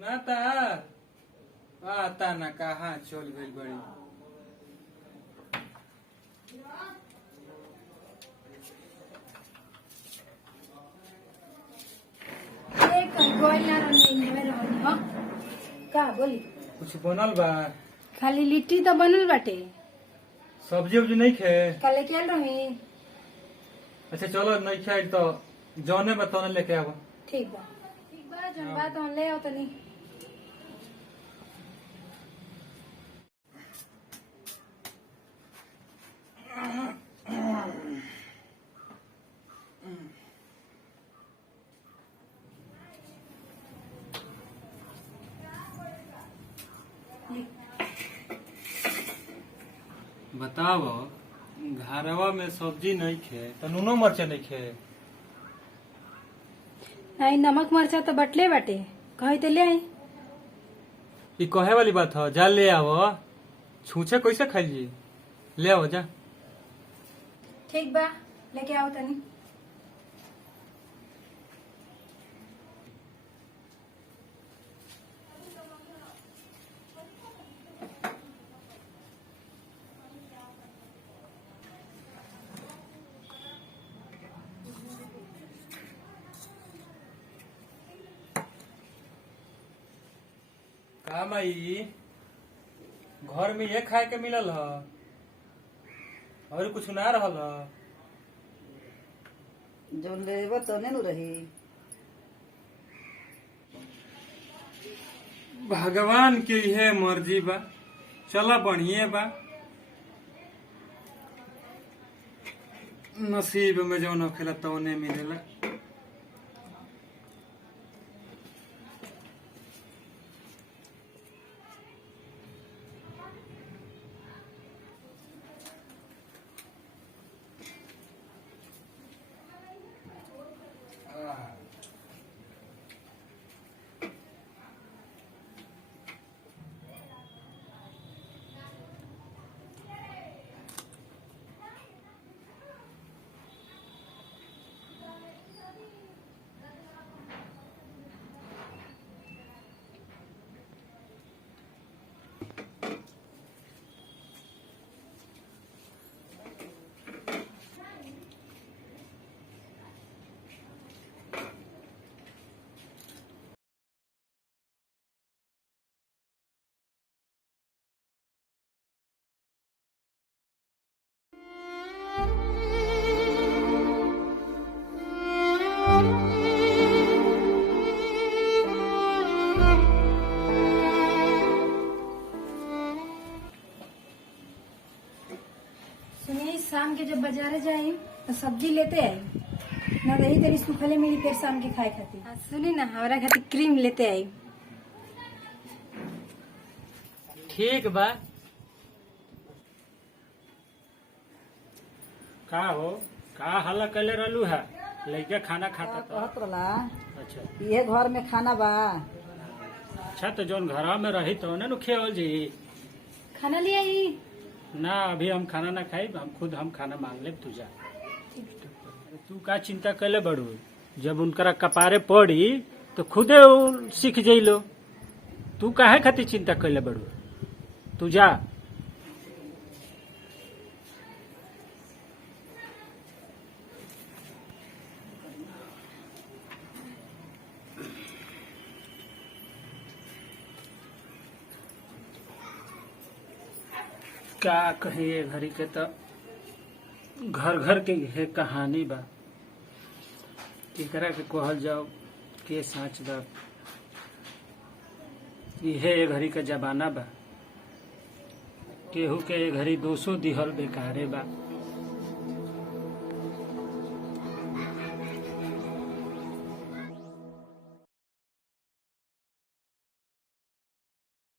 ना ता आता ना कहाँ चल गई बड़ी। का बोली कुछ बनल बा? खाली लिट्टी तो बनल बाटे। सब्जी उब्जी नहीं खे? कल क्या रही? अच्छा चलो नहीं खाई तो जौने बा तौने लेके आवा। ठीक बा जौन बात हम ले आओ तनी। बताओ घरवा में सब्जी नहीं खे तो नूनो मरचा नहीं खे? नहीं नमक मरचा तो बटले बाटे, कहे तो ले आई। ये कहे वाली बात है, जा ले आओ। छूछे कैसे खाई? ले आओ जा। ठीक बा लेके आओ तनी। का माई घर में ये खाए के मिलल ह और कुछ ना रहल ह? जो लेब तो नहीं रही। भगवान की है मर्जी बा, चला बढ़िए बा। नसीब में जौन होखेला तौने मिलेला। सुनिए शाम के जब बाजारे जाए तो सब्जी लेते आई ना, रही तरी सुखले मिली फिर शाम के खाए खातिर। सुनी ना हमारा खातिर क्रीम लेते आई। ठीक बा। का हो का हल्ला कैले रहलू है? लइका खाना खाता था। कहत रला अच्छा ये घर में खाना बा। अच्छा तो जौन घर में रही तो न खेवल जी। खाना ले आई। ना अभी हम खाना ना खाई, हम खाना मांग ले। तू जा। तू का चिंता कैले बड़ू? जब उनकरा कपारे पड़ी तो खुदे सीख जइलो। तू काहे खातिर चिंता कैले बड़ू? तू जा। क्या कहिए घड़ी के तो घर घर के है कहानी बा। केकरा के कहल जाओ के साँच बा। इहे ए घड़ी का जमाना बा। केहू के ए घड़ी दोषो दिहल बेकारे बा।